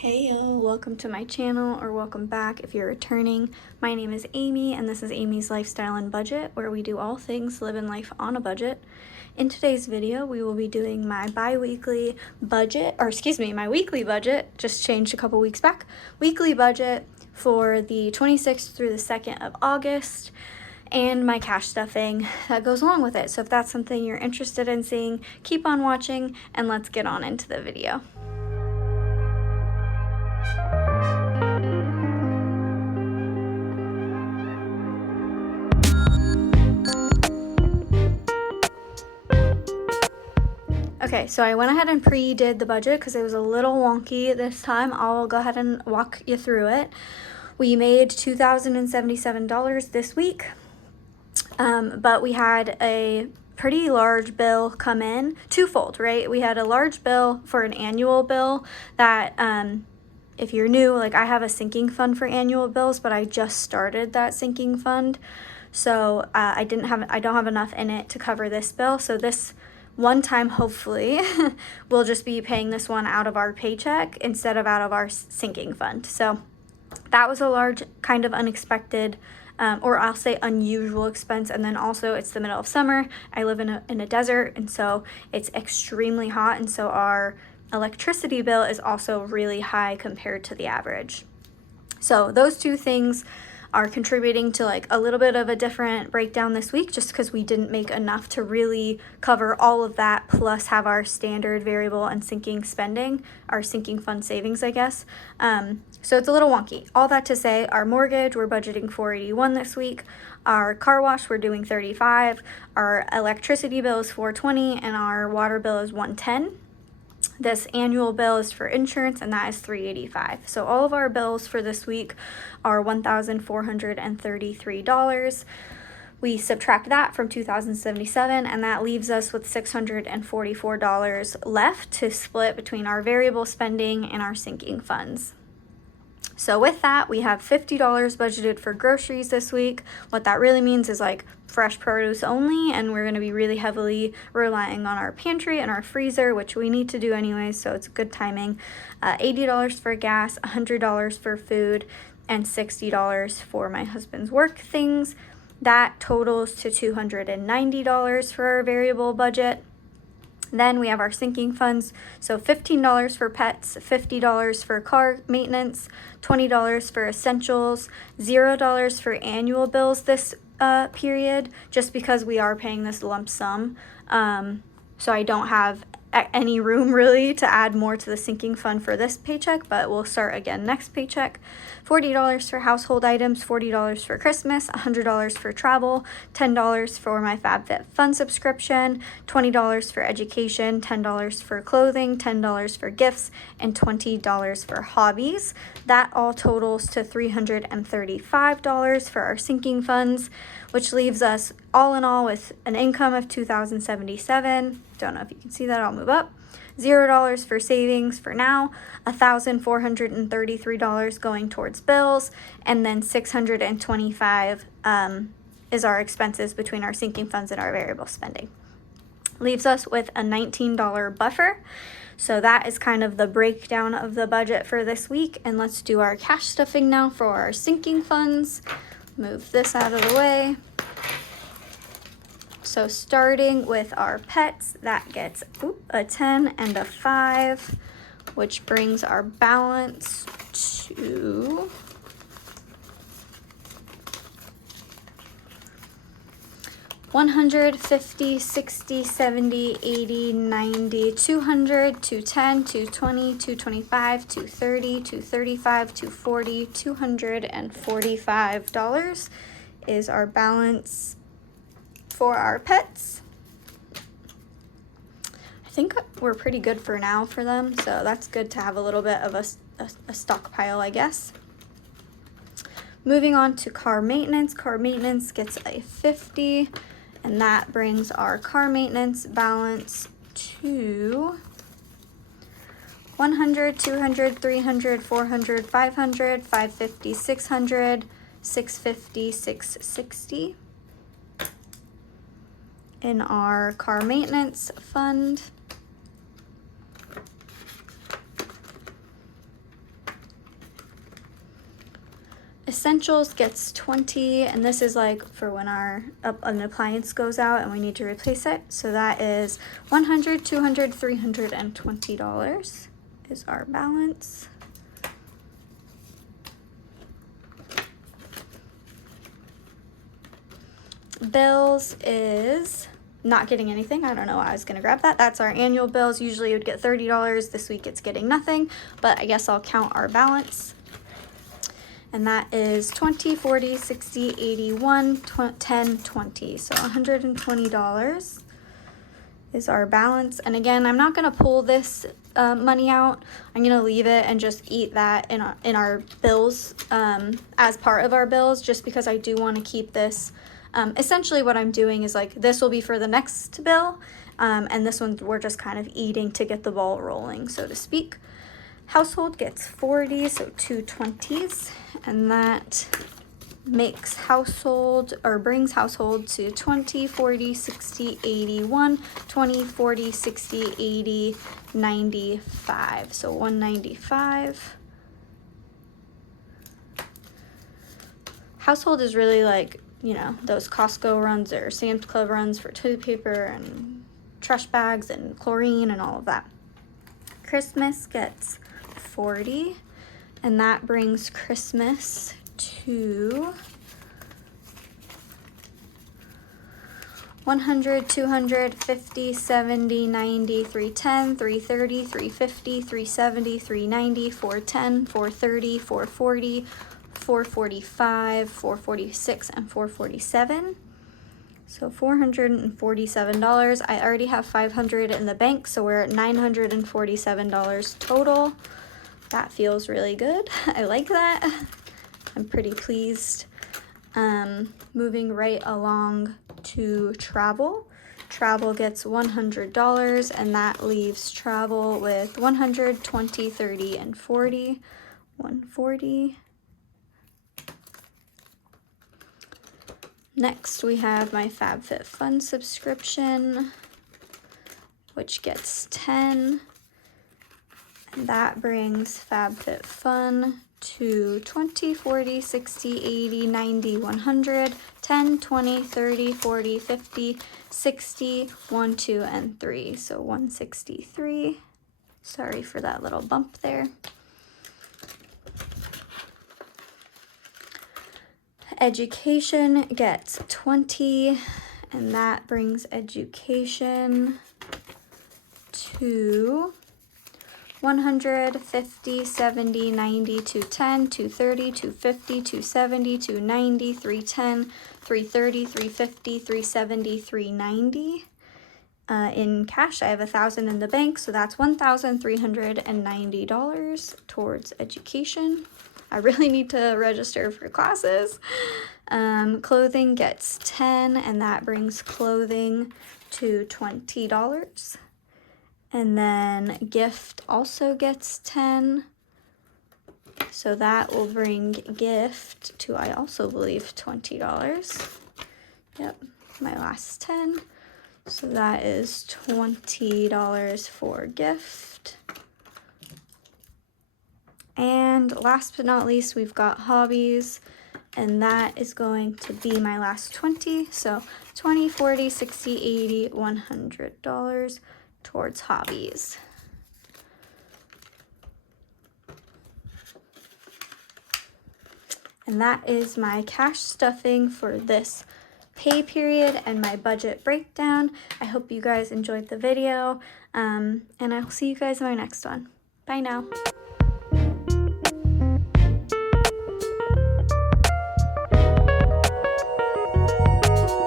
Hey yo, welcome to my channel, or welcome back if you're returning. My name is Amy and this is Amy's Lifestyle and Budget, where we do all things living life on a budget. In today's video, we will be doing my weekly budget, just changed a couple weeks back, weekly budget for the 26th through the 2nd of August, and my cash stuffing that goes along with it. So if that's something you're interested in seeing, keep on watching and let's get on into the video. Okay, so I went ahead and pre-did the budget because it was a little wonky this time. I'll go ahead and walk you through it. We made $2,077 this week, but we had a pretty large bill come in, twofold, right? We had a large bill for an annual bill that, if you're new, like I have a sinking fund for annual bills, but I just started that sinking fund. So I don't have enough in it to cover this bill. So this one time, hopefully, we'll just be paying this one out of our paycheck instead of out of our sinking fund. So that was a large, kind of unexpected, or I'll say unusual expense. And then also it's the middle of summer. I live in a desert, and so it's extremely hot. And so our electricity bill is also really high compared to the average. So those two things are contributing to like a little bit of a different breakdown this week, just because we didn't make enough to really cover all of that, plus have our standard variable and sinking spending, our sinking fund savings, I guess. So it's a little wonky. All that to say, our mortgage, we're budgeting $481 this week. Our car wash, we're doing $35. Our electricity bill is $420, and our water bill is $110. This annual bill is for insurance, and that is $385. So all of our bills for this week are $1,433. We subtract that from $2,077, and that leaves us with $644 left to split between our variable spending and our sinking funds. So with that, we have $50 budgeted for groceries this week. What that really means is like fresh produce only, and we're going to be really heavily relying on our pantry and our freezer, which we need to do anyway, so it's good timing. $80 for gas, $100 for food, and $60 for my husband's work things. That totals to $290 for our variable budget. Then we have our sinking funds, so $15 for pets, $50 for car maintenance, $20 for essentials, $0 for annual bills this period, just because we are paying this lump sum. So I don't have any room really to add more to the sinking fund for this paycheck, but we'll start again next paycheck. $40 for household items, $40 for Christmas, $100 for travel, $10 for my FabFitFun subscription, $20 for education, $10 for clothing, $10 for gifts, and $20 for hobbies. That all totals to $335 for our sinking funds, which leaves us all in all with an income of $2,077. Don't know if you can see that, I'll move up. $0 for savings for now, $1,433 going towards bills, and then $625 is our expenses between our sinking funds and our variable spending. Leaves us with a $19 buffer. So that is kind of the breakdown of the budget for this week. And let's do our cash stuffing now for our sinking funds. Move this out of the way. So starting with our pets, that gets a 10 and a 5, which brings our balance to $100, $50, $60, $70, $80, $90, $200, $210, $220, $225, $230, $235, $240, $245 is our balance for our pets. I think we're pretty good for now for them, so that's good to have a little bit of a stockpile, I guess. Moving on to car maintenance. Car maintenance gets a 50, and that brings our car maintenance balance to $100, $200, $300, $400, $500, $550, $600, $650, $660. In our car maintenance fund. Essentials gets 20, and this is like for when an appliance goes out and we need to replace it. So that is $100, $200, $320 is our balance. Bills is not getting anything. I don't know why I was gonna grab that. That's our annual bills. Usually it would get $30. This week it's getting nothing, but I guess I'll count our balance. And that is 20, 40, 60, 81, 10, 20. So $120 is our balance. And again, I'm not gonna pull this money out. I'm gonna leave it and just eat that in our bills as part of our bills, just because I do want to keep this. Essentially what I'm doing is like, this will be for the next bill, and this one we're just kind of eating to get the ball rolling, so to speak. Household gets 40, so 2 20s, and that makes household, or brings household to 20, 40, 60, 81, 20, 40, 60, 80, 95, so 195. Household is really like, you know, those Costco runs or Sam's Club runs for toilet paper and trash bags and chlorine and all of that. Christmas gets 40, and that brings Christmas to 100, 200, 50, 70, 90, 310, 330, 350, 370, 390, 410, 430, 440, 445, 446, and 447. So $447. I already have $500 in the bank, so we're at $947 total. That feels really good. I like that. I'm pretty pleased. Moving right along to travel. Travel gets $100, and that leaves travel with 100, 20, 30, and 40. 140. Next, we have my FabFitFun subscription, which gets 10, and that brings FabFitFun to 20, 40, 60, 80, 90, 100, 10, 20, 30, 40, 50, 60, 1, 2, and 3, so 163. Sorry for that little bump there. Education gets 20, and that brings education to 100, 50, 70, 90, 210, 230, 250, 270, 290, 310, 330, 350, 370, 390. In cash, I have $1,000 in the bank, so that's $1,390 towards education. I really need to register for classes. Clothing gets 10, and that brings clothing to $20. And then gift also gets 10. So that will bring gift to, I also believe, $20. Yep, my last 10. So that is $20 for gift. And last but not least, we've got hobbies, and that is going to be my last 20. So 20, 40, 60, 80, $100 towards hobbies. And that is my cash stuffing for this pay period and my budget breakdown. I hope you guys enjoyed the video, and I'll see you guys in my next one. Bye now.